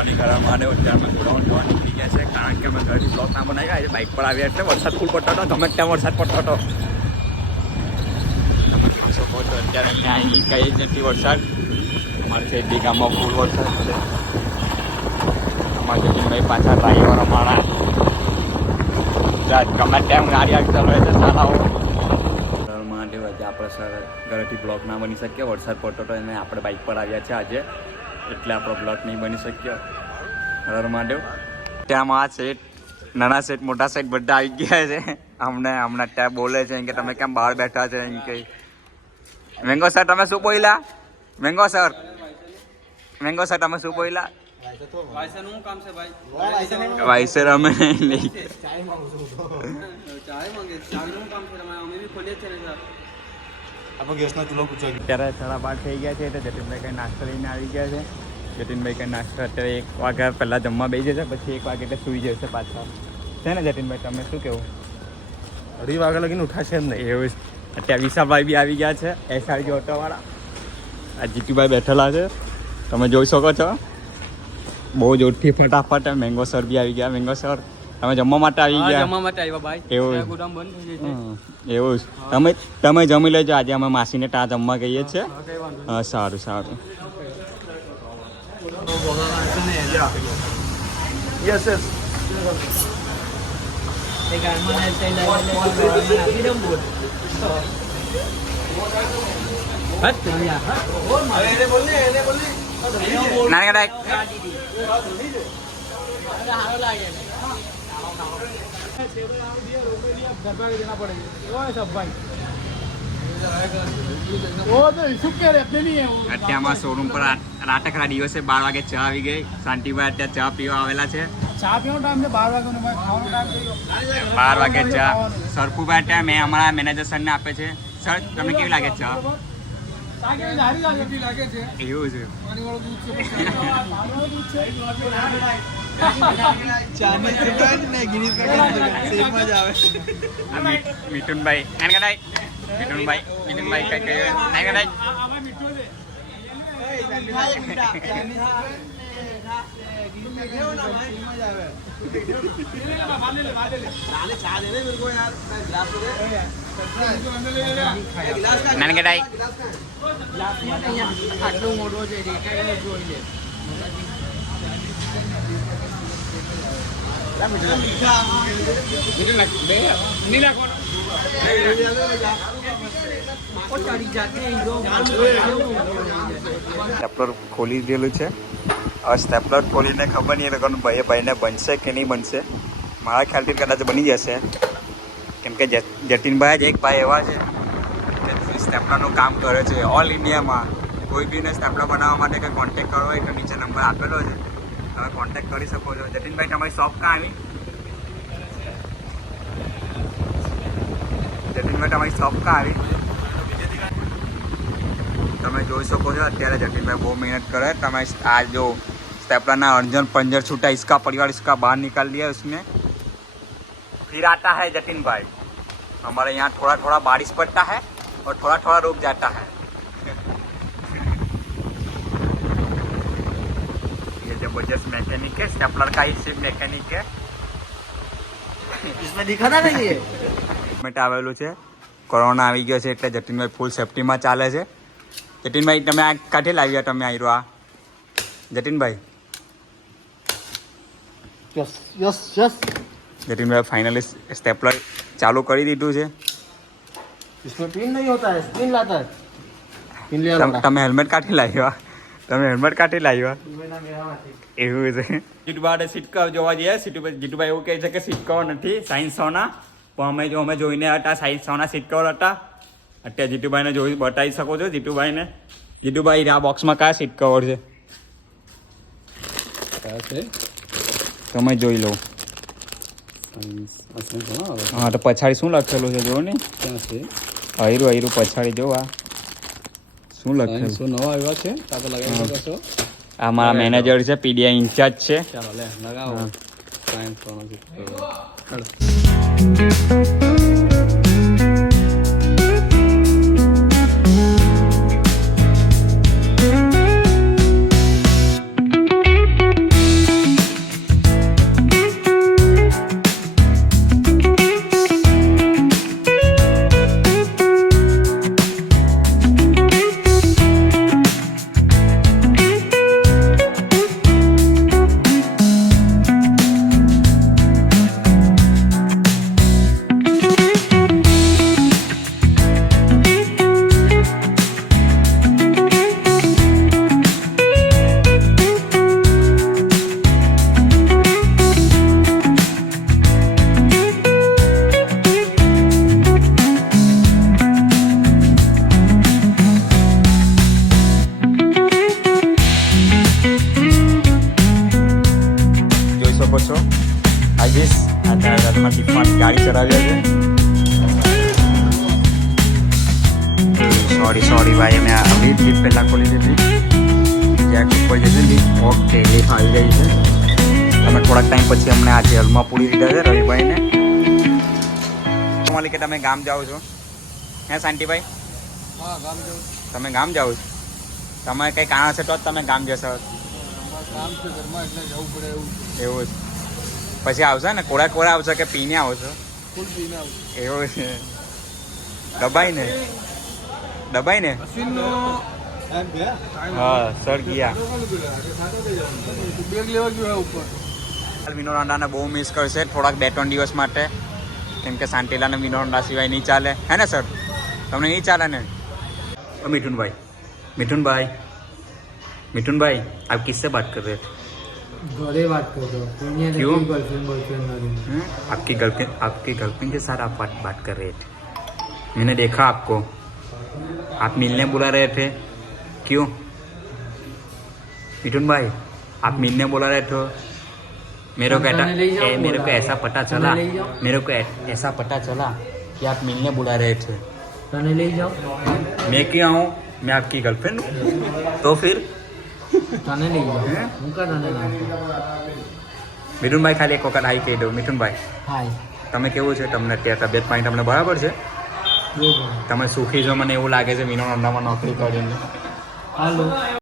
Morning ઘરમાં અને અત્યારે અમે ગોડાઉન જવા નીકળી ગયા છે કારણ કે અમે ઘરેથી બ્લોક ના બનાવી ગયા બાઇક પર આવ્યા એટલે વરસાદ ફૂલ પડતો હતો ગમે ત્યાં વરસાદ પડતો હતો તમે જોઈ શકો છો અત્યારે ત્યાં કઈ જ નથી વરસાદ અમારે શેરડી ગામમાં ફૂલ વરસાદ છે અમારે જતીનભાઈ પાછા ડ્રાઈવર અમારા ગમે તેમ ગાડી આવી ચલાવે છે ચાલાવો માટે આપણે સર ઘરેથી બ્લોક ના બની શકીએ વરસાદ પડતો હતો અને આપણે બાઇક પર આવ્યા છે આજે એટલે આપણો બ્લોક નહીં બની શક્યો હર મહાદેવ ત્યાં આ સેટ નાના સેટ મોટા સેટ બધા આવી ગયા છે હમણાં ત્યાં બોલે છે કે તમે કેમ બહાર બેઠા છે એમ કંઈ મેંગો સર તમે શું બોલ્યા મેંગો સર તમે શું બોલ્યા વાઇસર અમે લઈ અત્યારે 12:30 થઈ ગયા છે એટલે જતીનભાઈ કંઈ નાસ્તો લઈને આવી ગયા છે જતીનભાઈ કંઈ નાસ્તો અત્યારે 1 વાગ્યા પહેલાં જમવા બેસી જશે પછી 1 વાગે એટલે સૂઈ જશે પાછા છે ને જતીનભાઈ તમે શું કહેવું 2:30 વાગ્યા લગીને ઉઠાશે એમ નહીં એવું અત્યારે વિશાલભાઈ બી આવી ગયા છે એસઆરજી ઓટોવાળા આ જીતુભાઈ બેઠેલા છે તમે જોઈ શકો છો બહુ જોરથી ફટાફટ મેંગો સર બી આવી ગયા મેંગો સર તમે જમવા માટે આવી ગયા જમવા માટે આવ્યા ભાઈ એવું ગોદામ બંધ થઈ જાય છે એવું તમે જમી લેજો આજે અમે માસીને ત્યાં જમવા ગઈએ છીએ હા સારું યસ યસ અત્યારમાં શોરૂમ પર રાટકરા દિવસે 12 વાગે ચા આવી ગઈ શાંતિભાઈ અત્યારે ચા પીવા આવેલા છે ચા પીવાનો ટાઈમ છે 12 વાગે ખાવાનો ટાઈમ 12 વાગે ચા સરફુભાઈ ત્યાં મેં અમારા મેનેજર સરને આપે છે સર તમને કેવી લાગે ચા એવું છે મિથુનભાઈ કઈ કઈ નાનકડાઈ આટલું મોટો છે દેખાય જોઈ લે સ્ટેપલર ખોલી દેલું છે હવે સ્ટેપલર ખોલીને ખબર નહીં એ લોકોનું ભાઈને બનશે કે નહીં બનશે મારા ખ્યાલથી કદાચ બની જશે કેમ કે જતીનભાઈ જ એક ભાઈ એવા છે કે સ્ટેપલરનું કામ કરે છે ઓલ ઇન્ડિયામાં કોઈ બીને સ્ટેપલર બનાવવા માટે કંઈ કોન્ટેક્ટ કરવો હોય તો નીચે નંબર આપેલો છે તમે કોન્ટેક્ટ કરી શકો છો જતીનભાઈ તમારી શોપ ક્યાં આવી જતીનભાઈ તમારી શોપ ક્યાં આવી તમે જોઈ શકો છો અત્યારે જતીનભાઈ બહુ મહેનત કરે તમે આ जो स्टेपलर अर्जन पंजर छूटा इसका परिवार इसका बाहर निकाल दिया उसमें फिर आता है जतिन भाई हमारे यहाँ थोड़ा थोड़ा बारिश पड़ता है और थोड़ा थोड़ा रुक जाता है ये जबरदस्त मैकेनिक है स्टेपलर का ही सिर्फ मैकेनिक है इसमें दिखा था नहीं ये આવેલું છે કોરોના આવી ગયો છે એટલે જતીનભાઈ ફૂલ સેફટીમાં ચાલે છે જતીનભાઈ તમે આ કાઢે લાવ્યા તમે આવ્યો આ જતીનભાઈ यस यस यस जतिनभाई फाइनली स्टेपलर चालू कर दीधुं छे इसमें पिन नहीं होता है पिन लाता है पिन ले आना તમે હેલ્મેટ કાઢી લાવ્યા એવું છે જીતુભાઈ સિટકો જોવા જઈએ જીતુભાઈ એવું કહે છે કે સિટકો નથી સાયન્સ સોના પણ અમે જોઈને હતા સાયન્સ સોના સિટકો હતા અત્યારે જીતુભાઈને જોઈ બતાવી શકો છો જીતુભાઈ આ બોક્સમાં કયા સીટ કવર છે તમે જોઈ લો હા તો પછાડી શું લખેલું છે જો ને આયરું પછાડી જો આ શું લખેલું નવા આવ્યા છે તાતો લગાવી શકો આ મારા મેનેજર છે પીડીઆઈ ઇન્ચાર્જ છે ચાલો લે લગાવો સાયન્સ કોનો છે છો આજીસ અત્યારે ટિફન ગાડી ચલાવ્યા છે સોરી ભાઈ અમે આવી ટ્રીપ પહેલાં ખોલી દીધી જ્યાં ઉપર જશે ને ઓકે લીફ આવી ગઈ છે તમે થોડાક ટાઈમ પછી અમને આજે હલમાં પૂરી દીધા છે રવિભાઈને મળી કે તમે ગામ જાઓ છો હે શાંતિભાઈ હા ગામ જવું તમે ગામ જાઓ છો તમે કંઈ કારણ છે તો જ તમે ગામ જશો કામ છે ઘરમાં એટલે જવું પડે એવું એવું છે પછી આવશે ને કોળા કોળા આવશે કે પીને આવશો ફૂલ પીને આવું એવું છે દબાઈને મશીનનો એમ કે હા સર ગયા બેગ લેવા ગયો ઉપર વિનો રોંડાને બહુ મિસ કરશે થોડાક 2-3 દિવસ માટે કેમ કે શાંતિલાને વિનો રોંડા સિવાય નહીં ચાલે હે ને સર તમને નહીં ચાલે ને मिठुन भाई आप किससे बात कर रहे थे घरे बात कर रहे हो क्यों? गर्लफ्रेंड आपकी गर्लफ्रेंड के साथ आप बात कर रहे थे मैंने देखा आपको आप मिलने बुला रहे थे क्यों मिठुन भाई आप मिलने बुला रहे थे मेरे को ऐसा पता चला कि आप मिलने बुला रहे थे तने ले जाओ मैं क्या हूँ मैं आपकी गर्लफ्रेंड हूँ तो फिर तने ले जाओ હું કા તને ના મિઠુનભાઈ ખાલી એક વખત હાઈ કહી દો મિઠુનભાઈ હાય તમે કેવું છે તમને અત્યારે તબિયત પાણી તમને બરાબર છે બોલો તમે સુખી છો મને એવું લાગે છે વિનો રોંડામાં નોકરી કરીને હાલો